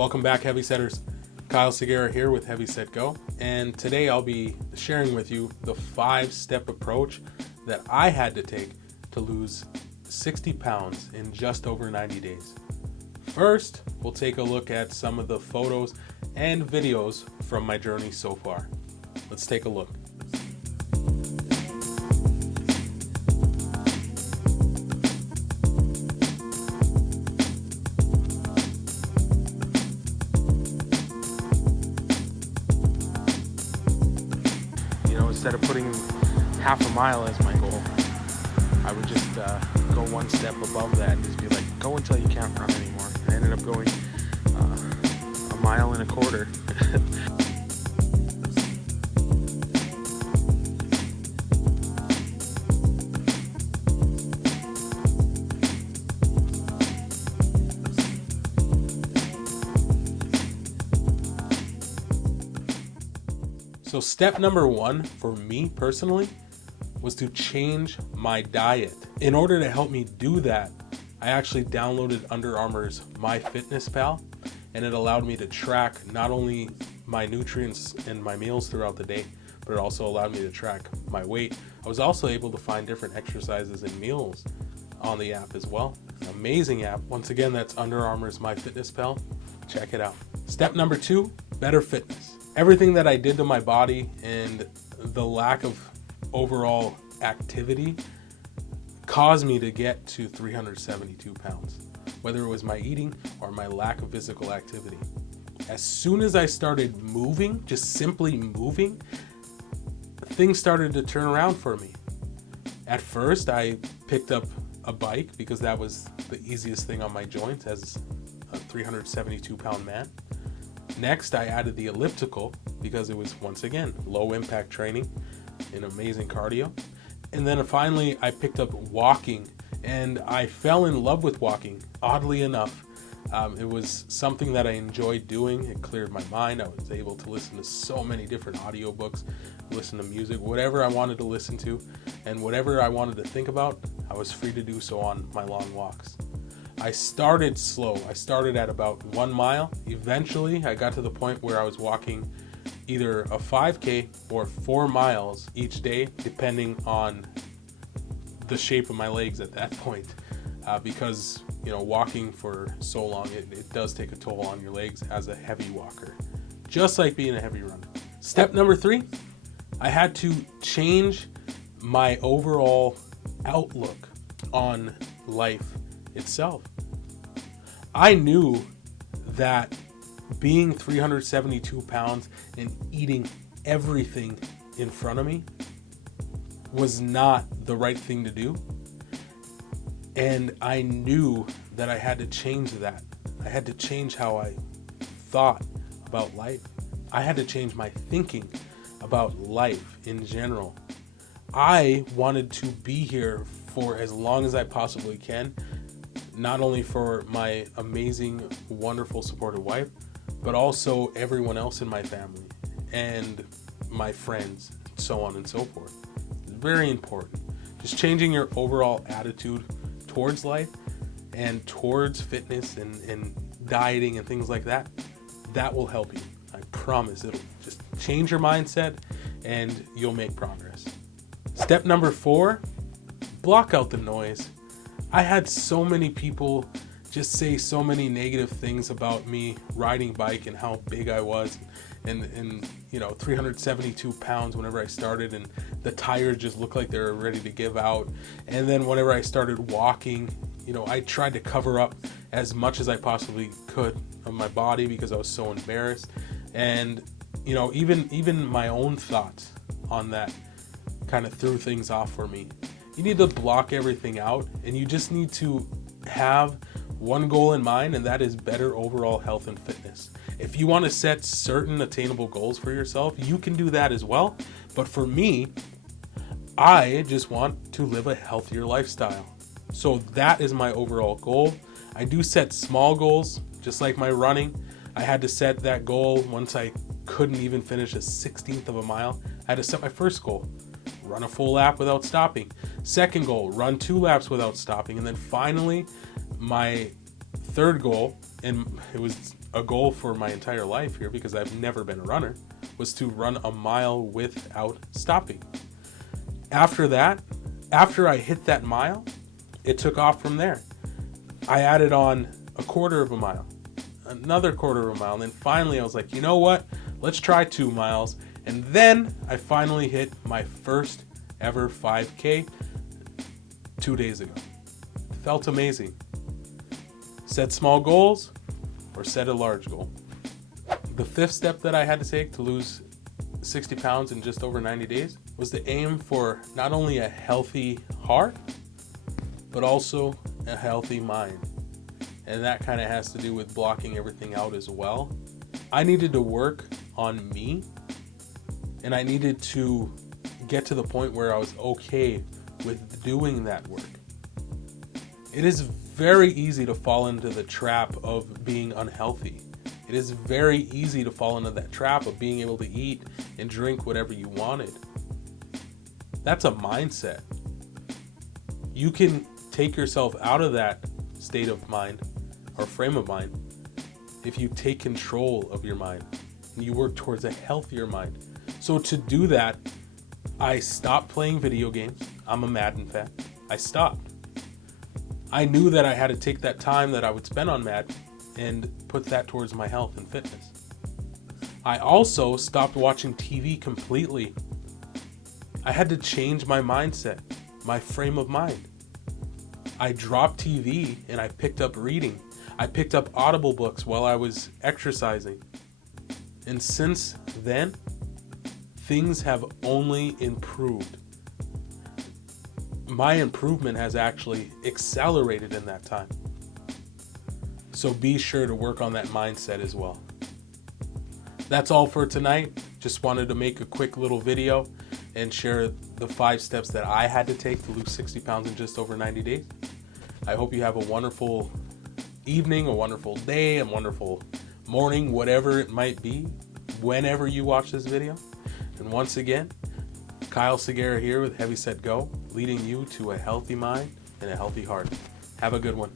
Welcome back, Heavy Setters. Kyle Segura here with Heavy Set Go, and today I'll be sharing with you the 5-step approach that I had to take to lose 60 pounds in just over 90 days. First, we'll take a look at some of the photos and videos from my journey so far. Let's take a look. Instead of putting half a mile as my goal, I would just go one step above that and just be like, go until you can't run anymore. I ended up going a mile and a quarter. So step number 1 for me personally was to change my diet. In order to help me do that, I actually downloaded Under Armour's MyFitnessPal, and it allowed me to track not only my nutrients and my meals throughout the day, but it also allowed me to track my weight. I was also able to find different exercises and meals on the app as well. An amazing app. Once again, that's Under Armour's MyFitnessPal. Check it out. Step number 2, better fitness. Everything that I did to my body and the lack of overall activity caused me to get to 372 pounds, whether it was my eating or my lack of physical activity. As soon as I started moving, just simply moving, things started to turn around for me. At first, I picked up a bike because that was the easiest thing on my joints as a 372 pound man. Next, I added the elliptical because it was, once again, low impact training and amazing cardio. And then finally, I picked up walking, and I fell in love with walking, oddly enough. It was something that I enjoyed doing. It cleared my mind. I was able to listen to so many different audiobooks, listen to music, whatever I wanted to listen to, and whatever I wanted to think about, I was free to do so on my long walks. I started slow. I started at about 1 mile. Eventually, I got to the point where I was walking either a 5K or 4 miles each day, depending on the shape of my legs at that point. Because, walking for so long, it does take a toll on your legs as a heavy walker, just like being a heavy runner. Step number 3, I had to change my overall outlook on life itself. I knew that being 372 pounds and eating everything in front of me was not the right thing to do. And I knew that I had to change that. I had to change how I thought about life. I had to change my thinking about life in general. I wanted to be here for as long as I possibly can, not only for my amazing, wonderful, supportive wife, but also everyone else in my family and my friends, so on and so forth. It's very important. Just changing your overall attitude towards life and towards fitness and dieting and things like that, that will help you. I promise it'll just change your mindset and you'll make progress. Step number 4, block out the noise. I had so many people just say so many negative things about me riding bike and how big I was and 372 pounds whenever I started, and the tires just looked like they were ready to give out. And then whenever I started walking, I tried to cover up as much as I possibly could of my body because I was so embarrassed. And even my own thoughts on that kind of threw things off for me. You need to block everything out, and you just need to have one goal in mind, and that is better overall health and fitness. If you want to set certain attainable goals for yourself, you can do that as well. But for me, I just want to live a healthier lifestyle. So that is my overall goal. I do set small goals, just like my running. I had to set that goal once I couldn't even finish a 16th of a mile. I had to set my first goal, run a full lap without stopping. Second goal, run 2 laps without stopping. And then finally, my third goal, and it was a goal for my entire life here, because I've never been a runner, was to run a mile without stopping. After that, after I hit that mile, it took off from there. I added on a quarter of a mile, another quarter of a mile, and then finally I was like, you know what? Let's try 2 miles. And then I finally hit my first ever 5K 2 days ago. It felt amazing. Set small goals or set a large goal. The 5th step that I had to take to lose 60 pounds in just over 90 days was to aim for not only a healthy heart, but also a healthy mind. And that kind of has to do with blocking everything out as well. I needed to work on me, and I needed to get to the point where I was okay with doing that work. It is very easy to fall into the trap of being unhealthy. It is very easy to fall into that trap of being able to eat and drink whatever you wanted. That's a mindset. You can take yourself out of that state of mind or frame of mind if you take control of your mind and you work towards a healthier mind. So to do that, I stopped playing video games. I'm a Madden fan. I stopped. I knew that I had to take that time that I would spend on Madden and put that towards my health and fitness. I also stopped watching TV completely. I had to change my mindset, my frame of mind. I dropped TV and I picked up reading. I picked up Audible books while I was exercising. And since then, things have only improved. My improvement has actually accelerated in that time. So be sure to work on that mindset as well. That's all for tonight. Just wanted to make a quick little video and share the 5 steps that I had to take to lose 60 pounds in just over 90 days. I hope you have a wonderful evening, a wonderful day, a wonderful morning, whatever it might be, whenever you watch this video. And once again, Kyle Segura here with Heavy Set Go, leading you to a healthy mind and a healthy heart. Have a good one.